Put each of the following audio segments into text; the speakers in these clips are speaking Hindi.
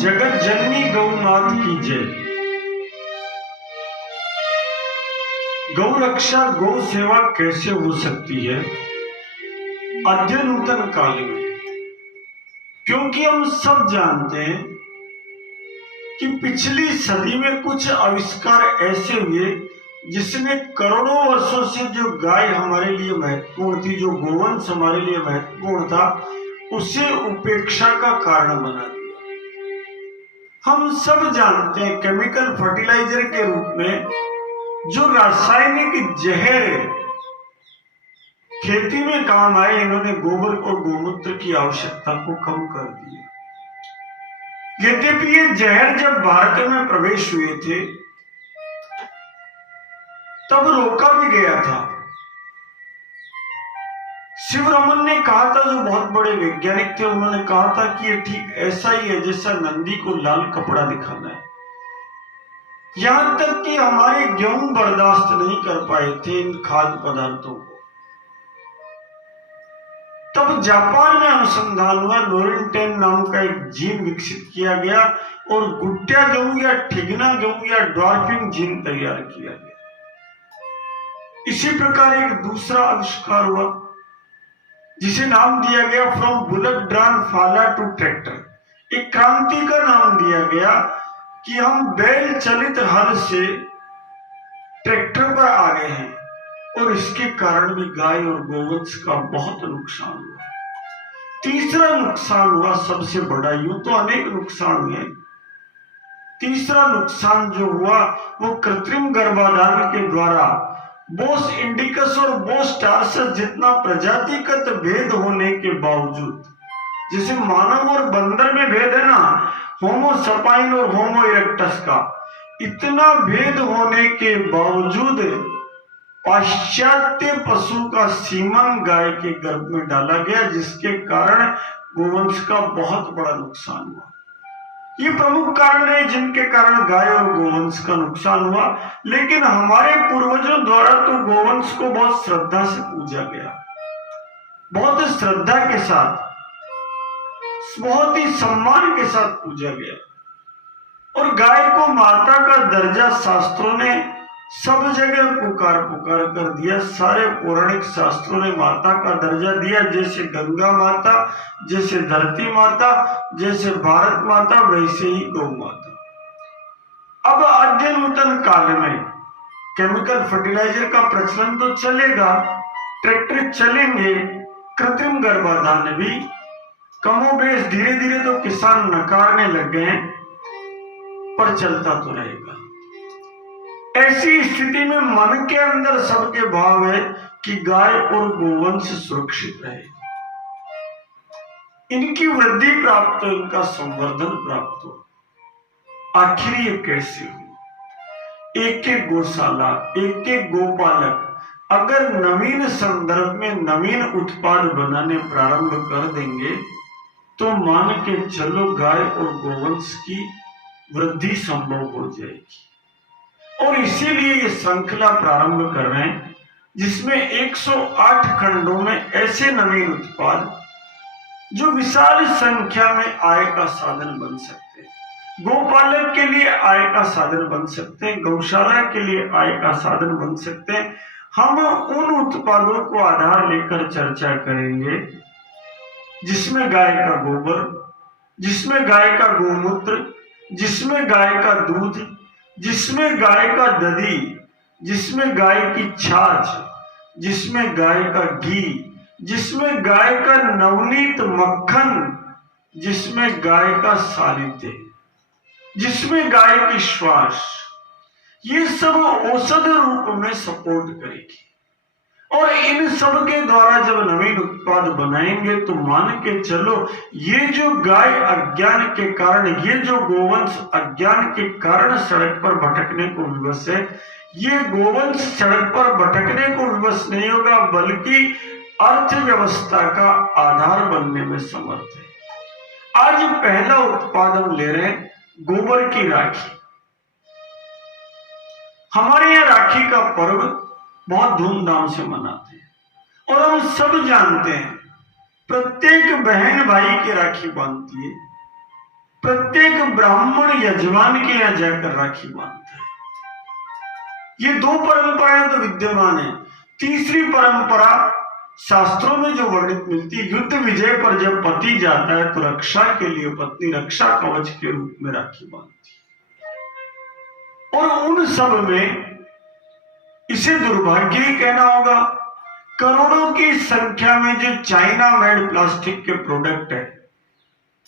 जगत जननी गौ मात की जय। गौ रक्षा गौ सेवा कैसे हो सकती है अद्यतन काल में? क्योंकि हम सब जानते हैं कि पिछली सदी में कुछ आविष्कार ऐसे हुए जिसने करोड़ों वर्षों से जो गाय हमारे लिए महत्वपूर्ण थी, जो गोवंश हमारे लिए महत्वपूर्ण था, उसे उपेक्षा का कारण बना दिया। हम सब जानते हैं केमिकल फर्टिलाइजर के रूप में जो रासायनिक जहर खेती में काम आए, इन्होंने गोबर और गोमूत्र की आवश्यकता को कम कर दिया। यद्यपि ये जहर जब भारत में प्रवेश हुए थे तब रोका भी गया था। शिवरमन ने कहा था, जो बहुत बड़े वैज्ञानिक थे, उन्होंने कहा था कि ये ठीक ऐसा ही है जैसा नंदी को लाल कपड़ा दिखाना है। यहां तक कि हमारे गेहूं बर्दाश्त नहीं कर पाए थे इन खाद्य पदार्थों को। तब जापान में अनुसंधान हुआ, लोरेंटेन नाम का एक जीन विकसित किया गया और गुट्टिया गेहूं या ठिगना गेहूं या ड्वार्फिंग जीन तैयार किया गया। इसी प्रकार एक दूसरा आविष्कार हुआ जिसे नाम दिया गया फ्रॉम बुलेट ड्रॉन फाला टू ट्रैक्टर। एक क्रांति का नाम दिया गया कि हम बैल चलित हल से ट्रैक्टर पर आ गए हैं और इसके कारण भी गाय और गोवंश का बहुत नुकसान हुआ। तीसरा नुकसान हुआ सबसे बड़ा, यूं तो अनेक नुकसान हुए, तीसरा नुकसान जो हुआ वो कृत्रिम गर्भाधान के द्वारा बोस इंडिकस और बोस टार्सस जितना प्रजातिगत भेद होने के बावजूद, जैसे मानव और बंदर में भेद है ना, होमो सपाइन और होमो इरेक्टस का, इतना भेद होने के बावजूद पाश्चात्य पशु का सीमन गाय के गर्भ में डाला गया, जिसके कारण गोवंश का बहुत बड़ा नुकसान हुआ। ये प्रमुख कारण है जिनके कारण गाय और गोवंश का नुकसान हुआ। लेकिन हमारे पूर्वजों द्वारा तो गोवंश को बहुत श्रद्धा से पूजा गया, बहुत श्रद्धा के साथ, बहुत ही सम्मान के साथ पूजा गया। और गाय को माता का दर्जा शास्त्रों ने सब जगह पुकार कर दिया। सारे पौराणिक शास्त्रों ने माता का दर्जा दिया, जैसे गंगा माता, जैसे धरती माता, जैसे भारत माता, वैसे ही गौ माता। अब अद्यतन काल में केमिकल फर्टिलाइजर का प्रचलन तो चलेगा, ट्रैक्टर चलेंगे, कृत्रिम गर्भाधान भी कमोबेश धीरे धीरे तो किसान नकारने लग गए, पर चलता तो रहेगा। ऐसी स्थिति में मन के अंदर सबके भाव है कि गाय और गोवंश सुरक्षित रहे, इनकी वृद्धि प्राप्त हो, इनका संवर्धन प्राप्त हो। आखिर ये कैसे हो? एक एक गौशाला, एक एक गोपालक अगर नवीन संदर्भ में नवीन उत्पाद बनाने प्रारंभ कर देंगे तो मान के चलो गाय और गोवंश की वृद्धि संभव हो जाएगी। और इसीलिए ये श्रृंखला प्रारंभ कर रहे हैं जिसमें 108 खंडों में ऐसे नवीन उत्पाद जो विशाल संख्या में आय का साधन बन सकते हैं, गोपालक के लिए आय का साधन बन सकते हैं, गौशाला के लिए आय का साधन बन सकते हैं। हम उन उत्पादों को आधार लेकर चर्चा करेंगे जिसमें गाय का गोबर, जिसमें गाय का गोमूत्र, जिसमें गाय का दूध, जिसमें गाय का दही, जिसमें गाय की छाछ, जिसमें गाय का घी, जिसमें गाय का नवनीत मक्खन, जिसमें गाय का सानिध्य, जिसमें गाय की श्वास, ये सब औषध रूप में सपोर्ट करेगी। और इन सब के द्वारा जब नवीन उत्पाद बनाएंगे तो मान के चलो ये जो गाय अज्ञान के कारण, ये जो गोवंश अज्ञान के कारण सड़क पर भटकने को विवश है, ये गोवंश सड़क पर भटकने को विवश नहीं होगा, बल्कि अर्थव्यवस्था का आधार बनने में समर्थ है। आज पहला उत्पाद हम ले रहे हैं गोबर की राखी। हमारे यहाँ राखी का पर्व बहुत धूमधाम से मनाते हैं और हम सब जानते हैं प्रत्येक बहन भाई की राखी बांधती है। प्रत्येक ब्राह्मण यजमान के यहाँ जाकर राखी बांधता है। ये दो परंपराएं तो विद्यमान है। तीसरी परंपरा शास्त्रों में जो वर्णित मिलती है, युद्ध विजय पर जब पति जाता है तो रक्षा के लिए पत्नी रक्षा कवच के रूप में राखी बांधती है। और उन सब में इसे दुर्भाग्य ही कहना होगा, करोड़ों की संख्या में जो चाइना मेड प्लास्टिक के प्रोडक्ट है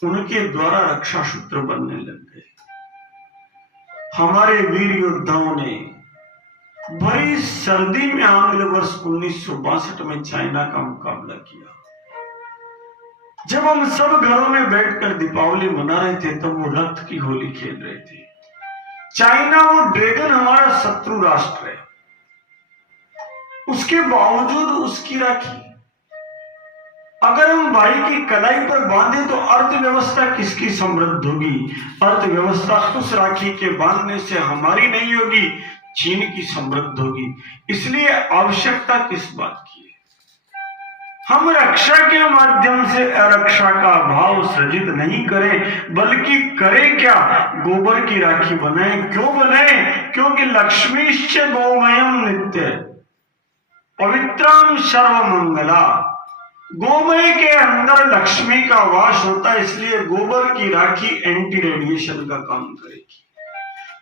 उनके द्वारा रक्षा सूत्र बनने लग गए। हमारे वीर योद्धाओं ने भरी सर्दी में आंग्ल वर्ष 1962 में चाइना का मुकाबला किया। जब हम सब घरों में बैठकर दीपावली मना रहे थे तब वो रक्त की होली खेल रहे थे। चाइना वो ड्रैगन हमारा शत्रु राष्ट्र है, उसके बावजूद उसकी राखी अगर हम भाई की कलाई पर बांधे तो अर्थव्यवस्था किसकी समृद्ध होगी? अर्थव्यवस्था उस राखी के बांधने से हमारी नहीं होगी, चीन की समृद्ध होगी। इसलिए आवश्यकता किस बात की है? हम रक्षा के माध्यम से अरक्षा का भाव सृजित नहीं करें, बल्कि करें क्या? गोबर की राखी बनाएं। क्यों बनाएं? क्योंकि लक्ष्मीश्च गोमयम नित्य पवित्रम सर्वमंगला। गोमय के अंदर लक्ष्मी का वास होता है, इसलिए गोबर की राखी एंटी रेडिएशन का काम करेगी।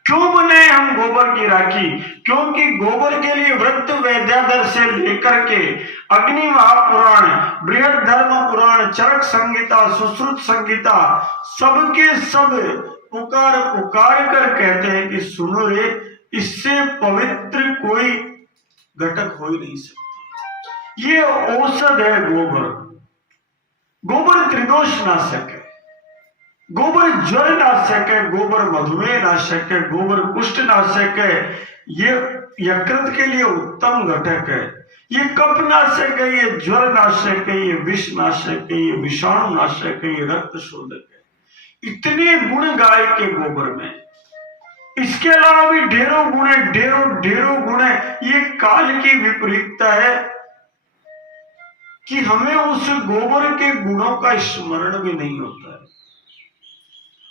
क्यों बनाए हम गोबर की राखी? क्योंकि गोबर के लिए वृत्त वैद्याधर से लेकर के अग्नि महापुराण, बृहद धर्म पुराण, चरक संहिता, सुश्रुत संहिता, सबके सब पुकार पुकार कर कहते हैं कि सुनो रे, इससे पवित्र कोई घटक हो ही नहीं सकता। ये औषध है गोबर। गोबर त्रिदोष नाशक है, गोबर ज्वर नाशक है, गोबर मधुमेह नाशक है, गोबर कुष्ठ नाशक है, ये यकृत के लिए उत्तम घटक है, ये कफ नाशक है, ये ज्वर नाशक है, ये विष नाशक है, ये विषाणु नाशक है, ये रक्त शोधक है। इतने गुण गाय के गोबर में। इसके अलावा भी ढेरों गुण है, ढेरों गुण है। ये काल की विपरीतता है कि हमें उस गोबर के गुणों का स्मरण भी नहीं होता है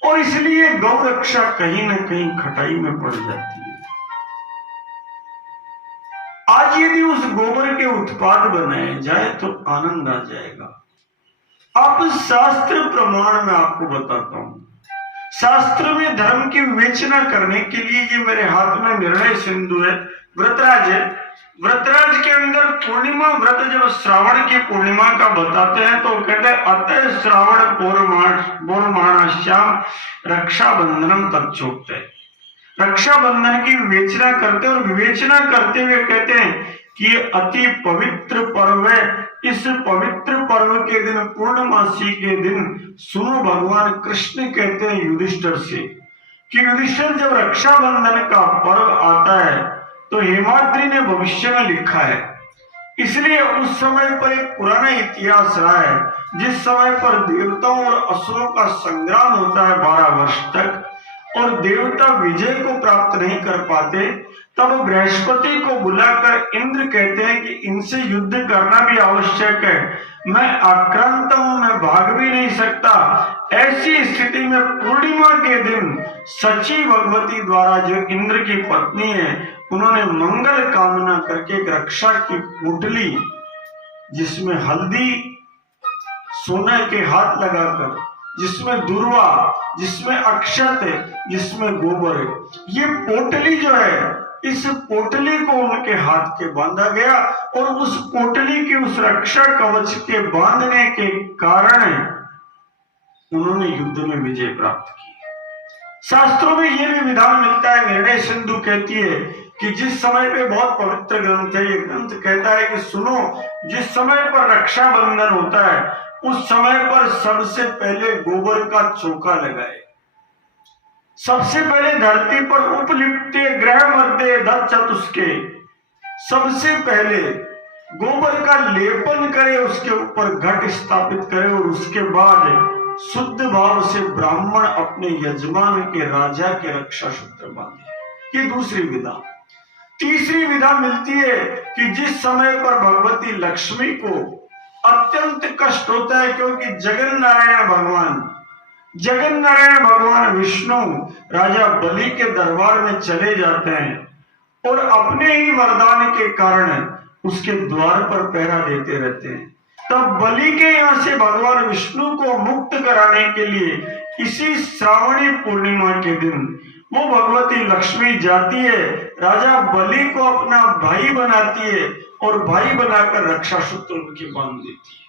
और इसलिए गौ रक्षा कहीं ना कहीं खटाई में पड़ जाती है। आज यदि उस गोबर के उत्पाद बनाए जाए तो आनंद आ जाएगा। आप शास्त्र प्रमाण में आपको बताता हूं। शास्त्र में धर्म की विवेचना करने के लिए ये मेरे हाथ में निर्णय सिंधु है, व्रतराज है। व्रतराज के अंदर पूर्णिमा व्रत जब श्रावण की पूर्णिमा का बताते हैं तो कहते हैं अतः श्रावण पौर्णमाश्याम रक्षाबंधनम तत्चोक्त है। रक्षाबंधन की विवेचना करते और विवेचना करते हुए कहते हैं कि ये अति पवित्र पर्व है। इस पवित्र पर्व के दिन, पूर्णमासी के दिन, सुनो भगवान कृष्ण कहते हैं युधिष्ठिर से कि युधिष्ठिर जब रक्षाबंधन का पर्व आता है तो हेमाद्रि ने भविष्य में लिखा है। इसलिए उस समय पर एक पुराना इतिहास रहा है जिस समय पर देवताओं और असुरों का संग्राम होता है 12 वर्ष तक और देवता विजय को प्राप्त नहीं कर पाते, तब बृहस्पति को बुलाकर इंद्र कहते हैं कि इनसे युद्ध करना भी आवश्यक है, मैं आक्रांत हूं, मैं भाग भी नहीं सकता। ऐसी स्थिति में पूर्णिमा के दिन सची भगवती द्वारा, जो इंद्र की पत्नी है, उन्होंने मंगल कामना करके एक रक्षा की पोटली जिसमें हल्दी सोने के हाथ लगाकर, जिसमें दुर्वा, जिसमें अक्षत है, जिसमें गोबर है, ये पोटली जो है, इस पोटली को उनके हाथ के बांधा गया और उस पोटली के, उस रक्षा कवच के बांधने के कारण उन्होंने युद्ध में विजय प्राप्त की। शास्त्रों में यह भी विधान मिलता है। निर्णय सिंधु कहती है कि जिस समय पे, बहुत पवित्र ग्रंथ है ये ग्रंथ, कहता है कि सुनो, जिस समय पर रक्षाबंधन होता है उस समय पर सबसे पहले गोबर का चौका लगाए, सबसे पहले धरती पर उपलिप्ते ग्रह मध्य दत्त चतुष्के, सबसे पहले गोबर का लेपन करे, उसके ऊपर घट स्थापित करे और उसके बाद शुद्ध भाव से ब्राह्मण अपने यजमान के, राजा के रक्षा सूत्र बांधे। ये दूसरी विधा। तीसरी विधा मिलती है कि जिस समय पर भगवती लक्ष्मी को अत्यंत कष्ट होता है, क्योंकि जगन नारायण भगवान जगन नारायण भगवान विष्णु राजा बलि के दरबार में चले जाते हैं और अपने ही वरदान के कारण उसके द्वार पर पहरा देते रहते हैं। तब बलि के यहाँ से भगवान विष्णु को मुक्त कराने के लिए इसी श्रावणी पूर्णिमा के दिन वो भगवती लक्ष्मी जाती है, राजा बलि को अपना भाई बनाती है और भाई बनाकर रक्षा सूत्र उनके बांध देती है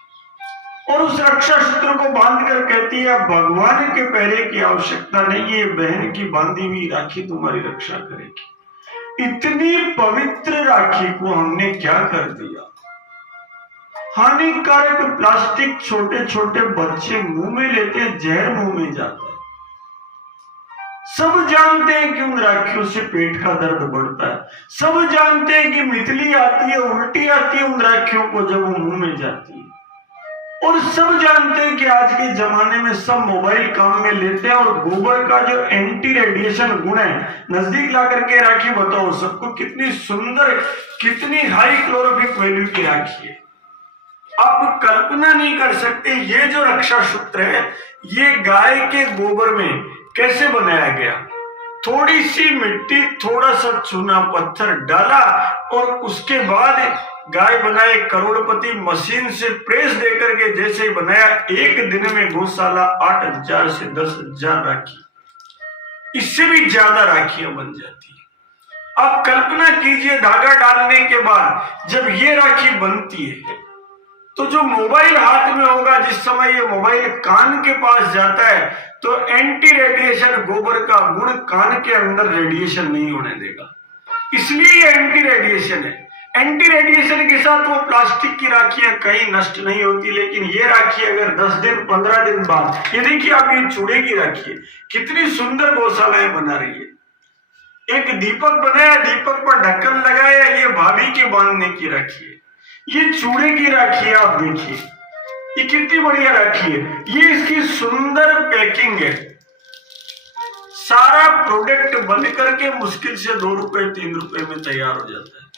और उस रक्षा सूत्र को बांधकर कहती है भगवान के पहरे की आवश्यकता नहीं है, बहन की बांधी हुई राखी तुम्हारी रक्षा करेगी। इतनी पवित्र राखी को हमने क्या कर दिया, हानिकारक प्लास्टिक छोटे छोटे बच्चे मुंह में लेते हैं, जहर मुंह में जाता है। सब जानते हैं कि उन राखियों से पेट का दर्द बढ़ता है, सब जानते हैं कि मितली आती है, उल्टी आती है उन राखियों को जब वो मुंह में जाती है, और सब जानते हैं कि आज के जमाने में सब मोबाइल काम में लेते हैं और गोबर का जो एंटी रेडिएशन गुण है, नजदीक ला करके राखी बताओ सबको कितनी सुंदर, कितनी हाई क्लोरोफिक वैल्यू की राखी है। आप कल्पना नहीं कर सकते ये जो रक्षा सूत्र है ये गाय के गोबर में कैसे बनाया गया। थोड़ी सी मिट्टी, थोड़ा सा चूना पत्थर डाला और उसके बाद गाय बनाए करोड़पति मशीन से प्रेस देकर के जैसे ही बनाया, एक दिन में गौशाला 8,000 से 10,000 राखी, इससे भी ज्यादा राखियां बन जाती है। आप कल्पना कीजिए धागा डालने के बाद जब ये राखी बनती है तो जो मोबाइल हाथ में होगा, जिस समय ये मोबाइल कान के पास जाता है तो एंटी रेडिएशन गोबर का गुण कान के अंदर रेडिएशन नहीं होने देगा, इसलिए ये एंटी रेडिएशन है। एंटी रेडिएशन के साथ वो प्लास्टिक की राखियां कहीं नष्ट नहीं होती, लेकिन ये राखी अगर 10 दिन 15 दिन बाद, ये देखिए आप ये चूड़े की राखी है, कितनी सुंदर गौशालाएं बना रही है। एक दीपक बनाया, दीपक पर ढक्कन लगाया, ये भाभी के बांधने की राखी है। ये चूड़े की राखी है, आप देखिए ये कितनी बढ़िया राखी है, ये इसकी सुंदर पैकिंग है। सारा प्रोडक्ट बन करके मुश्किल से 2 रुपए 3 रुपए में तैयार हो जाता है।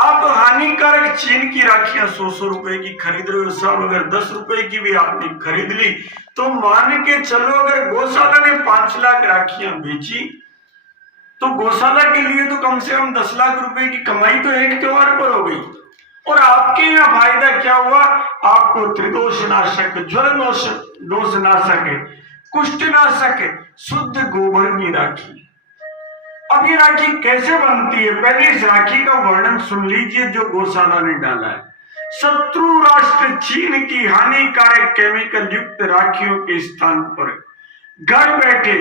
आप हानिकारक चीन की राखियां 100-100 रुपए की खरीद रहे हो, सब अगर 10 रुपए की भी आपने खरीद ली तो मान के चलो अगर गौशाला ने 5 लाख राखियां बेची तो गौशाला के लिए तो कम से कम 10 लाख रुपए की कमाई तो एक त्योहार पर हो गई। और आपके यहाँ फायदा क्या हुआ, आपको त्रिदोष नाशक, ज्वर दोष नाशक, कुष्ठ नाशक, शुद्ध गोबर की राखी। अब ये राखी कैसे बनती है, पहले इस राखी का वर्णन सुन लीजिए जो गौशाला ने डाला है। शत्रु राष्ट्र चीन की हानिकारक केमिकल युक्त राखियों के स्थान पर घर बैठे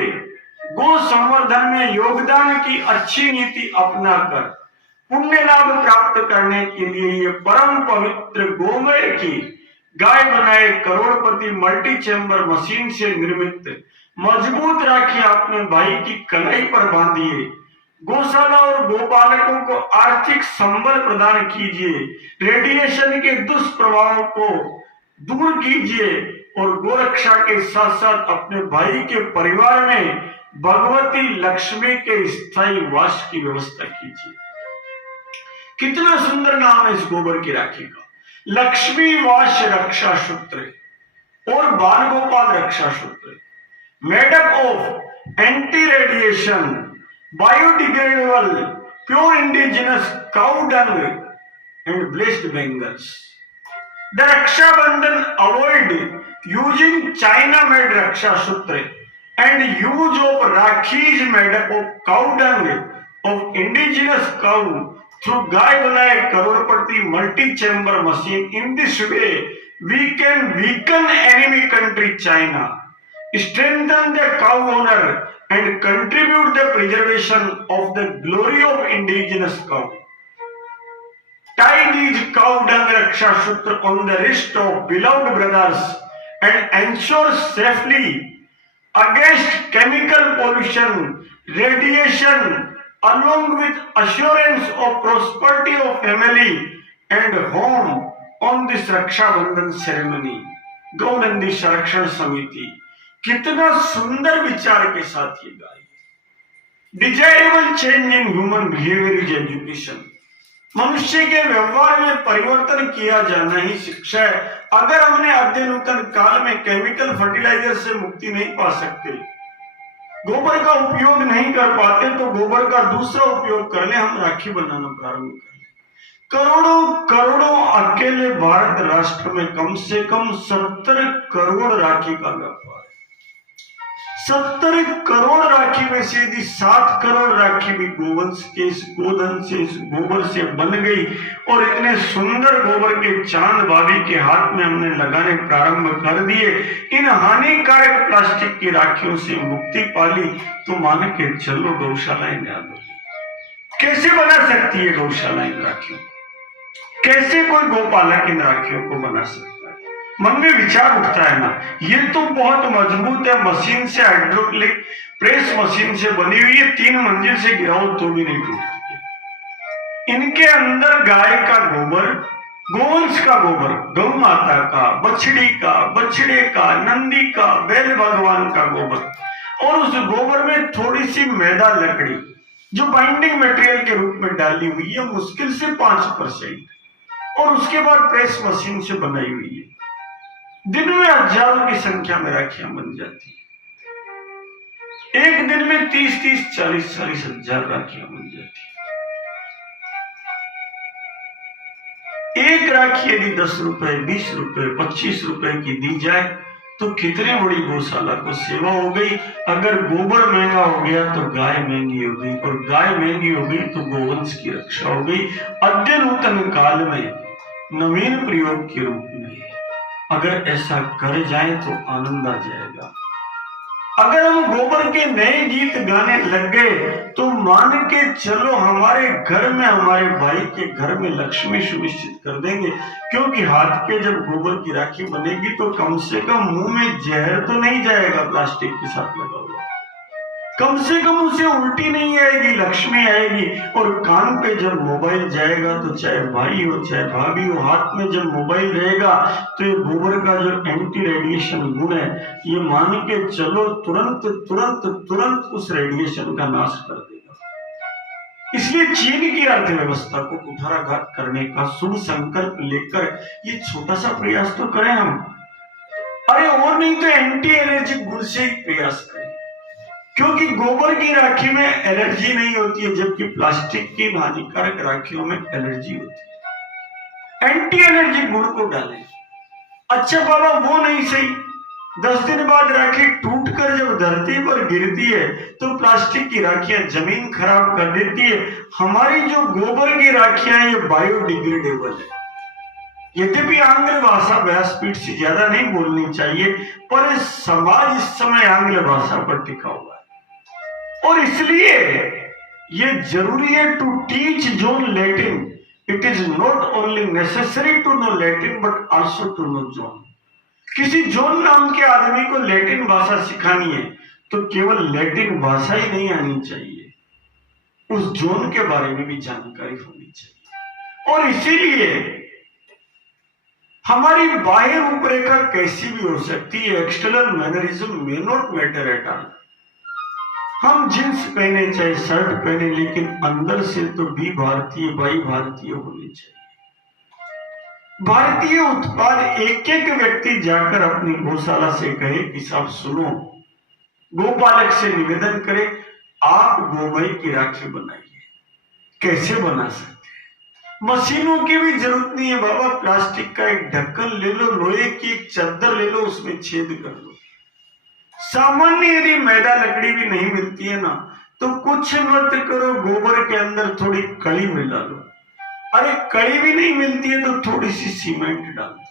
गो संवर्धन में योगदान की अच्छी नीति अपनाकर पुण्य लाभ प्राप्त करने के लिए ये परम पवित्र गोमय की गाय बनाए करोड़पति मल्टी चैम्बर मशीन से निर्मित मजबूत राखी अपने भाई की कलाई पर बांधिए। गौशाला और गोपालकों को आर्थिक संबल प्रदान कीजिए, रेडिएशन के दुष्प्रभावों को दूर कीजिए और गोरक्षा के साथ साथ अपने भाई के परिवार में भगवती लक्ष्मी के स्थायी वास की व्यवस्था कीजिए। कितना सुंदर नाम है इस गोबर की राखी का, लक्ष्मी वास रक्षा सूत्र और बाल Gopal Raksha Sutra, made up of anti radiation biodegradable pure indigenous cow dung and blessed bangles. The Raksha Bandhan avoid using China made raksha sutra and use of rakhis made up of cow dung of indigenous cow through गाय बनाए करोड़पति multi chamber machine. In this way we can weaken enemy country China, strengthen the cow owner and contribute the preservation of the glory of indigenous cow. Tie these cow dung raksha sutra on the wrist of beloved brothers and ensure safely against chemical pollution, radiation, along with assurance of prosperity of family and home on this Raksha Bandhan ceremony. गौनंदी संरक्षण समिति कितना सुंदर विचार के साथ ये गाई। Desirable change in human behaviour is education. मनुष्य के व्यवहार में परिवर्तन किया जाना ही शिक्षा है। अगर हमने अद्यतन काल में केमिकल फर्टिलाइजर से मुक्ति नहीं पा सकते, गोबर का उपयोग नहीं कर पाते, तो गोबर का दूसरा उपयोग कर ले, हम राखी बनाना प्रारंभ कर ले। करोड़ों करोड़ों अकेले भारत राष्ट्र में कम से कम 70 करोड़ राखी का व्यापार है। 70 करोड़ राखी में से यदि 7 करोड़ राखी भी गोवंश के इस गोधन से, इस गोबर से बन गई और इतने सुंदर गोबर के चांद भाभी के हाथ में हमने लगाने प्रारंभ कर दिए, इन हानिकारक प्लास्टिक की राखियों से मुक्ति पाली, तो मान के चलो गौशालाएं याद होगी। कैसे बना सकती है गौशाला इन राखियों को? कैसे कोई गौपालक इन राखियों को बना सकता है? मन में विचार उठता है ना, ये तो बहुत मजबूत है, मशीन से, हाइड्रोक्लिक प्रेस मशीन से बनी हुई है, 3 मंजिल से गिराओ तो भी नहीं टूटती। इनके अंदर गाय का गोबर, गोवंश का गोबर, गौ माता का, बछड़ी का, बछड़े का, नंदी का, बैल भगवान का गोबर, और उस गोबर में थोड़ी सी मैदा लकड़ी जो बाइंडिंग मटेरियल के रूप में डाली हुई है, मुश्किल से 5%, और उसके बाद प्रेस मशीन से बनाई हुई है। दिन में हजारों की संख्या में राखियां बन जाती है। एक दिन में 30-30, 40-40 हजार राखियां बन जाती है। एक राखी यदि 10 रुपए, 20 रुपए, 25 रुपए की दी जाए तो कितनी बड़ी गौशाला को सेवा हो गई। अगर गोबर महंगा हो गया तो गाय महंगी हो गई, और गाय महंगी हो गई तो गोवंश की रक्षा हो गई। अद्यतन काल में नवीन प्रयोग के रूप में अगर ऐसा कर जाए तो आनंद आ जाएगा। अगर हम गोबर के नए गीत गाने लग गए तो मान के चलो हमारे घर में, हमारे भाई के घर में लक्ष्मी सुनिश्चित कर देंगे। क्योंकि हाथ पे जब गोबर की राखी बनेगी तो कम से कम मुंह में जहर तो नहीं जाएगा प्लास्टिक के साथ लगा हुआ, कम से कम उसे उल्टी नहीं आएगी, लक्ष्मी आएगी। और कान पे जब मोबाइल जाएगा तो चाहे भाई हो चाहे भाभी हो, हाथ में जब मोबाइल रहेगा तो ये गोबर का जो एंटी रेडिएशन गुण है, ये मान के चलो तुरंत तुरंत तुरंत उस रेडिएशन का नाश कर देगा। इसलिए चीन की अर्थव्यवस्था को कुठाराघात करने का शुभ संकल्प लेकर ये छोटा सा प्रयास तो करें हम। अरे और नहीं तो एंटी एलर्जिक गुण से ही प्रयास करें, क्योंकि गोबर की राखी में एलर्जी नहीं होती है, जबकि प्लास्टिक की हानिकारक राखियों में एलर्जी होती है। एंटी एलर्जी गुण को डालें। अच्छा बाबा वो नहीं सही, 10 दिन बाद राखी टूटकर जब धरती पर गिरती है तो प्लास्टिक की राखियां जमीन खराब कर देती है। हमारी जो गोबर की राखियां हैं ये बायोडिग्रेडेबल है। यद्यपि आंग्ल भाषा व्यासपीठ से ज्यादा नहीं बोलनी चाहिए, पर समाज इस समय आंग्ल भाषा पर टिका हुआ है, और इसलिए ये जरूरी है to teach John Latin. It is not only necessary to know Latin but also to know John. किसी जोन नाम के आदमी को लैटिन भाषा सिखानी है तो केवल लैटिन भाषा ही नहीं आनी चाहिए, उस जोन के बारे में भी जानकारी होनी चाहिए। और इसीलिए हमारी बाह्य रूपरेखा कैसी भी हो सकती है, external mannerism may not matter at all. हम जींस पहने चाहे शर्ट पहने, लेकिन अंदर से तो भी भारतीय, भाई भारतीय होने चाहिए। भारतीय उत्पाद एक एक व्यक्ति जाकर अपनी गौशाला से कहे कि साहब सुनो, गोपालक से निवेदन करे आप गोमय की राखी बनाइए। कैसे बना सकते हैं? मशीनों की भी जरूरत नहीं है बाबा, प्लास्टिक का एक ढक्कन ले लो, लोहे की एक चादर ले लो, उसमें छेद कर लो। सामान्य यदि मैदा लकड़ी भी नहीं मिलती है ना, तो कुछ मत करो, गोबर के अंदर थोड़ी कड़ी मिला लो। अरे कड़ी भी नहीं मिलती है तो थोड़ी सी सीमेंट डाल दो,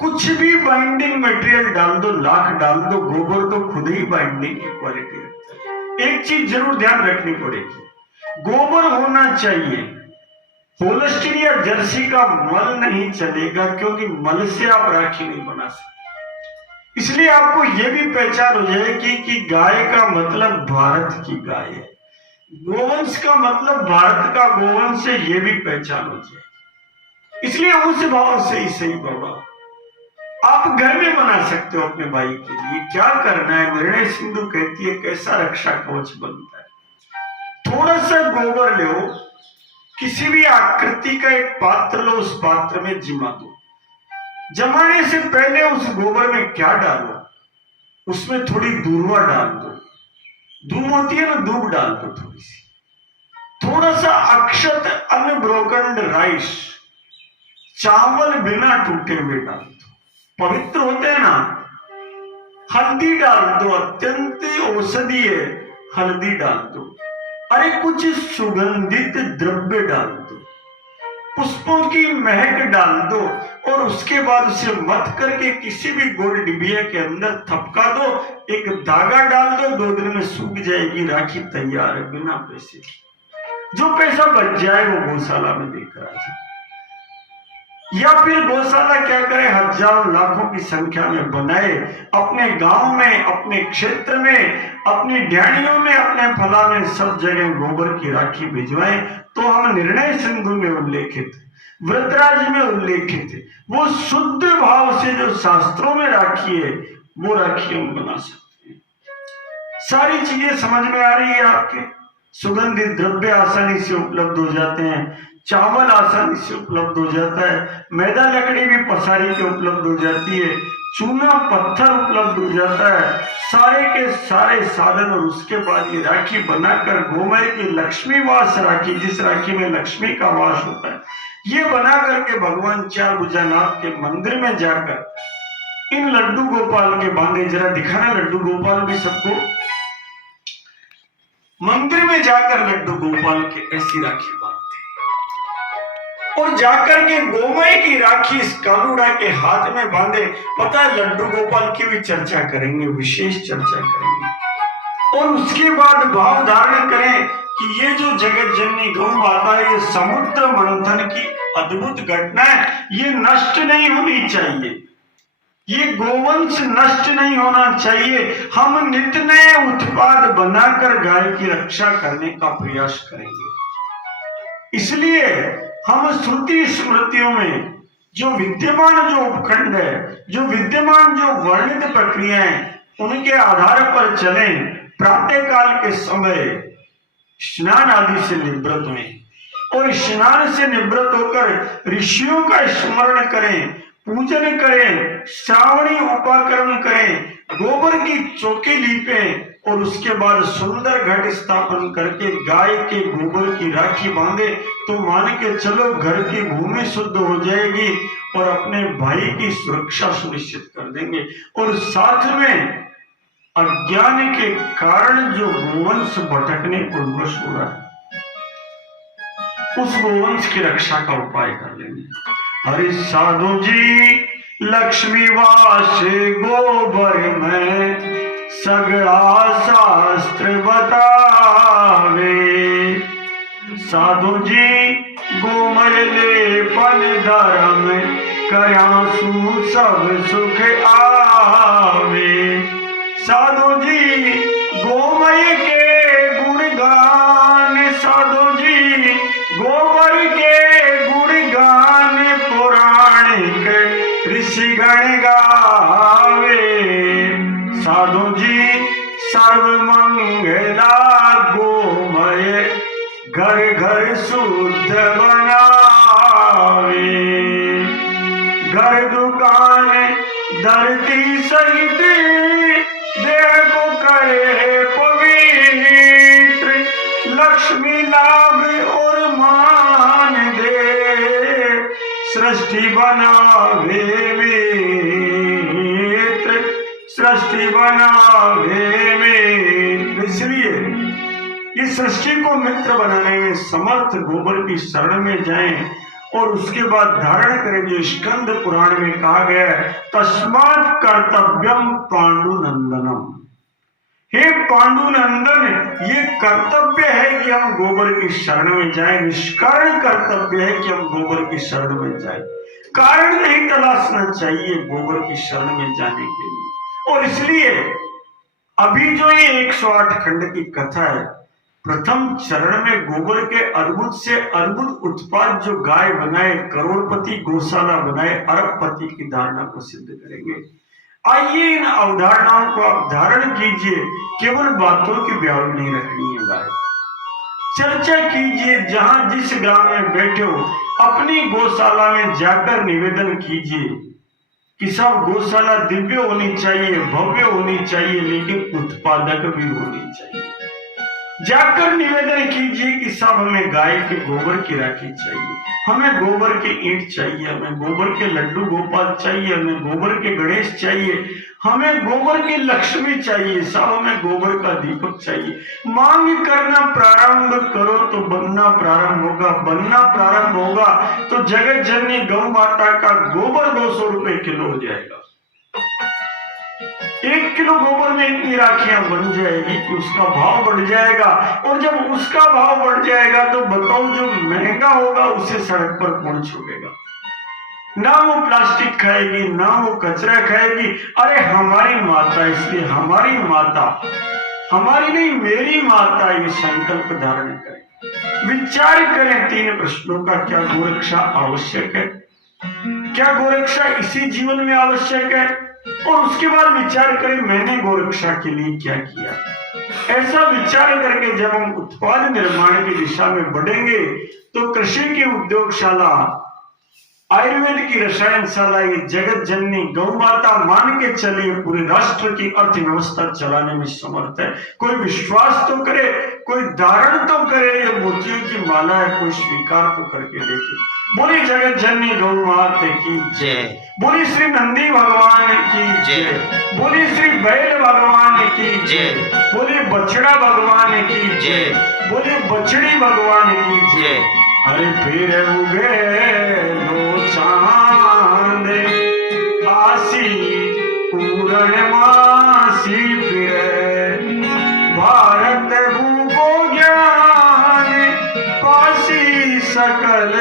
कुछ भी बाइंडिंग मटेरियल डाल दो, लाख डाल दो, गोबर तो खुद ही बाइंडिंग की क्वालिटी रखता है। एक चीज जरूर ध्यान रखनी पड़ेगी, गोबर होना चाहिए, होल्स्टीन या जर्सी का मल नहीं चलेगा, क्योंकि मल से आप राखी नहीं बना सकते। इसलिए आपको यह भी पहचान हो जाएगी कि गाय का मतलब भारत की गाय है, गोवंश का मतलब भारत का गोवंश है, यह भी पहचान हो जाए। इसलिए उस भाव से ही सही बाबा आप घर में बना सकते हो अपने भाई के लिए। क्या करना है, निर्णय सिंधु कहती है कैसा रक्षा कवच बनता है। थोड़ा सा गोबर लो, किसी भी आकृति का एक पात्र लो, उस पात्र में जिमा दो। जमाने से पहले उस गोबर में क्या डालो, उसमें थोड़ी दूर्वा डाल दो, धूम होती है ना, दूब डाल दो थोड़ी सी, थोड़ा सा अक्षत अनब्रोकन राइस, चावल बिना टूटे हुए डाल दो, पवित्र होते हैं ना। हल्दी डाल दो, अत्यंत औषधीय हल्दी डाल दो। अरे कुछ सुगंधित द्रव्य डाल दो, पुष्पों की महक डाल दो, और उसके बाद उसे मथ करके किसी भी गोल डिबिया के अंदर थपका दो, एक धागा डाल दो, 2 दिन में सूख जाएगी, राखी तैयार है बिना पैसे की। जो पैसा बच जाए वो गौशाला में देकर आ जाए, या फिर गौशाला क्या करे, हजारों लाखों की संख्या में बनाए, अपने गांव में, अपने क्षेत्र में, अपनी ढाणियों में, अपने फला में, सब जगह गोबर की राखी भिजवाएं। तो हम निर्णय सिंधु में उल्लेखित, वृतराज में उल्लेखित वो शुद्ध भाव से जो शास्त्रों में राखी है, वो राखी हम बना सकते हैं। सारी चीजें समझ में आ रही है आपके? सुगंधित द्रव्य आसानी से उपलब्ध हो जाते हैं, चावल आसानी से उपलब्ध हो जाता है, मैदा लकड़ी भी पसारी के उपलब्ध हो जाती है, चूना पत्थर उपलब्ध हो जाता है, सारे के सारे साधन। और उसके बाद ये राखी बनाकर गोमय की लक्ष्मी वास राखी, जिस राखी में लक्ष्मी का वास होता है, ये बना करके भगवान चार भुजानाथ के मंदिर में जाकर इन लड्डू गोपाल के बांधे। जरा दिखाना लड्डू गोपाल भी सबको, मंदिर में जाकर लड्डू गोपाल के ऐसी राखी बांधते, और जाकर के गोमय की राखी इस कालूड़ा के हाथ में बांधे। पता है, लड्डू गोपाल की भी चर्चा करेंगे, विशेष चर्चा करेंगे। और उसके बाद भाव धारण करें कि ये जो जगत जननी गौ माता है, ये समुद्र मंथन की अद्भुत घटना है, ये नष्ट नहीं होनी चाहिए, ये गोवंश नष्ट नहीं होना चाहिए। हम नित्य नए उत्पाद बनाकर गाय की रक्षा करने का प्रयास करेंगे। इसलिए हम श्रुति स्मृतियों में जो विद्यमान जो उपखंड है, जो विद्यमान जो वर्णित प्रक्रियाएं, उनके आधार पर चलें। प्रातः काल के समय स्नान आदि से निवृत्त हुए, और स्नान से निवृत्त होकर ऋषियों का स्मरण करें, पूजन करें, श्रावणी उपाकर्म करें, गोबर की चौकी लीपें, और उसके बाद सुंदर घट स्थापन करके गाय के गोबर की राखी बांधे। तो मान के चलो घर की भूमि शुद्ध हो जाएगी, और अपने भाई की सुरक्षा सुनिश्चित कर देंगे। और साथ में अज्ञान के कारण जो गोवंश भटकने को विवश हो रहा है, उस गोवंश की रक्षा का उपाय कर लेंगे। हरि साधु जी लक्ष्मी वास गोबर में सगड़ा शास्त्र बतावे, साधु जी गोमय लेपन धर्म करयासु सब सुख आवे। साधु जी गोमय के गुणगान, साधु जी गोबर के गुणगान पौराणिक ऋषिगण गावे। साधु जी सर्वमंगला गोमय घर घर शुद्ध बनावे। घर दुकान धरती सहित देह को करे पवित्र, लक्ष्मी लाभ और मान दे, सृष्टि बनावे मित्र, सृष्टि बनावे में। इसलिए इस सृष्टि को मित्र बनाने में समर्थ गोबर की शरण में जाएं, और उसके बाद धारण करें जो स्कंद पुराण में कहा गया है, तस्मात् कर्तव्यम पांडुनंदनम। हे पांडुनंदन, ये कर्तव्य है कि हम गोबर की शरण में जाएं, निष्कारण कर्तव्य है कि हम गोबर की शरण में जाएं। कारण नहीं तलाशना चाहिए गोबर की शरण में जाने के लिए। और इसलिए अभी जो ये 108 खंड की कथा है, प्रथम चरण में गोबर के अद्भुत से अद्भुत उत्पाद जो गाय बनाए, करोड़पति गौशाला बनाए, अरबपति की धारणा को सिद्ध करेंगे। आइए इन अवधारणाओं को आप धारण कीजिए, केवल बातों की ब्याह नहीं रखनी है गाय। चर्चा कीजिए, जहां जिस ग्राम में बैठे हो अपनी गौशाला में जाकर निवेदन कीजिए कि सब गौशाला दिव्य होनी चाहिए, भव्य होनी चाहिए, लेकिन उत्पादक भी होनी चाहिए। जाकर निवेदन कीजिए कि सब हमें गाय के गोबर की राखी चाहिए, हमें गोबर के ईंट चाहिए, हमें गोबर के लड्डू गोपाल चाहिए, हमें गोबर के गणेश चाहिए, हमें गोबर की लक्ष्मी चाहिए, सब हमें गोबर का दीपक चाहिए। मांग करना प्रारंभ करो तो बनना प्रारंभ होगा, बनना प्रारंभ होगा तो जगत जननी गौ माता का गोबर 200 रुपए किलो हो जाएगा। 1 किलो गोबर में इतनी राखियां बन जाएगी कि उसका भाव बढ़ जाएगा, और जब उसका भाव बढ़ जाएगा तो बताओ जो महंगा होगा उसे सड़क पर कौन छोड़ेगा? ना वो प्लास्टिक खाएगी, ना वो कचरा खाएगी। अरे हमारी माता, इसलिए हमारी माता, हमारी नहीं मेरी माता, ये संकल्प धारण करें, विचार करें 3 प्रश्नों का। क्या गोरक्षा आवश्यक है? क्या गोरक्षा इसी जीवन में आवश्यक है? और उसके बाद विचार करें मैंने गोरक्षा के लिए क्या किया। ऐसा विचार करके जब हम उत्पाद निर्माण की दिशा में बढ़ेंगे तो कृषि की उद्योगशाला, आयुर्वेद की रसायनशाला, ये जगत जननी गौ माता मान के चलिए पूरे राष्ट्र की अर्थव्यवस्था चलाने में समर्थ है। कोई विश्वास तो करे, कोई धारण तो करे, ये मोतियों की माला है, कोई स्वीकार तो करके देखे। बोली जगत जननी गौ माता की जय, बोली श्री नंदी भगवान की जय, बोली श्री बैल भगवान की जय, बोली बछड़ा भगवान की जय, बोली बछड़ी भगवान की जय। अरे फिर उगे लो चांद आसी पूर्णमासी, फिर भारत भूगो ज्ञान पासी सकल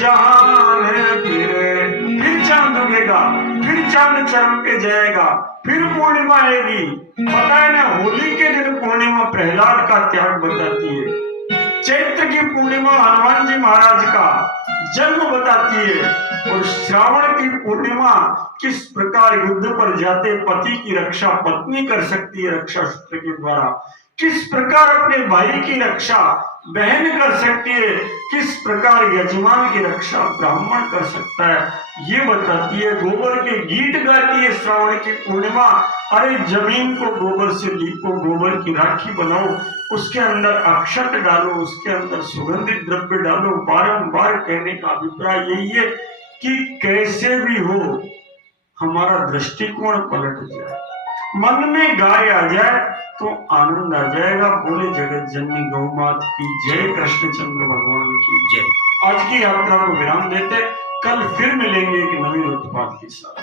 जहान। फिर चांद उगेगा, फिर चांद चरम पे जाएगा, फिर पूर्णिमा आएगी। पता है ना, होली के दिन पूर्णिमा प्रहलाद का त्याग बताती है, चैत्र की पूर्णिमा हनुमान जी महाराज का जन्म बताती है, और श्रावण की पूर्णिमा किस प्रकार युद्ध पर जाते पति की रक्षा पत्नी कर सकती है रक्षा सूत्र के द्वारा, किस प्रकार अपने भाई की रक्षा बहन कर सकती है, किस प्रकार यजमान की रक्षा ब्राह्मण कर सकता है, ये बताती है। गोबर के गीत गाती है श्रावण की पूर्णिमा। अरे जमीन को गोबर से लीपो, गोबर की राखी बनाओ, उसके अंदर अक्षत डालो, उसके अंदर सुगंधित द्रव्य डालो। बारंबार कहने का अभिप्राय यही है कि कैसे भी हो हमारा दृष्टिकोण पलट जाए, मन में गाय आ जाए तो आनंद आ जाएगा। बोले जगत जननी गौ माता की जय, कृष्णचंद्र भगवान की जय। आज की यात्रा को विराम देते, कल फिर मिलेंगे एक नवीन उत्पाद के साथ।